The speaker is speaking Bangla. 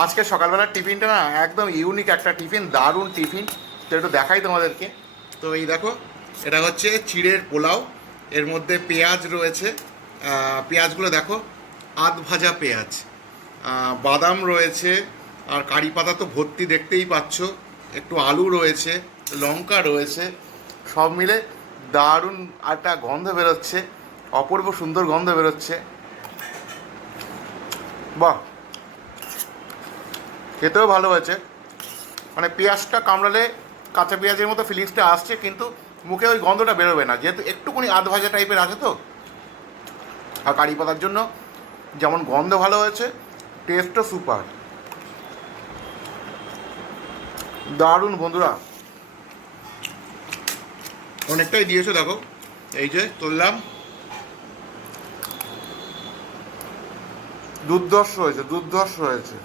আজকে সকালবেলার টিফিনটা না একদম ইউনিক একটা টিফিন, দারুণ টিফিন। তো একটু দেখাই তোমাদেরকে। তো এই দেখো, এটা হচ্ছে চিড়ের পোলাও। এর মধ্যে পেঁয়াজ রয়েছে, পেঁয়াজগুলো দেখো, আধ ভাজা পেঁয়াজ, বাদাম রয়েছে, আর কারি পাতা তো ভর্তি দেখতেই পাচ্ছ, একটু আলু রয়েছে, লঙ্কা রয়েছে, সব মিলে দারুণ একটা গন্ধ বেরোচ্ছে, অপূর্ব সুন্দর গন্ধ বেরোচ্ছে। বাহ, খেতেও ভালো হয়েছে। মানে পেঁয়াজটা কামড়ালে কাঁচা পেঁয়াজের মতো ফিলিংসটা আসছে, কিন্তু মুখে ওই গন্ধটা বেরোবে না, যেহেতু একটুখানি আধ ভাজা টাইপের আছে তো। আর কারি পাতার জন্য যেমন গন্ধ ভালো হয়েছে, টেস্টও সুপার, দারুণ বন্ধুরা। অনেকটাই দিয়েছো দেখো, এই যে তুললাম, দুর্ধর্ষ হয়েছে, দুর্ধর্ষ হয়েছে।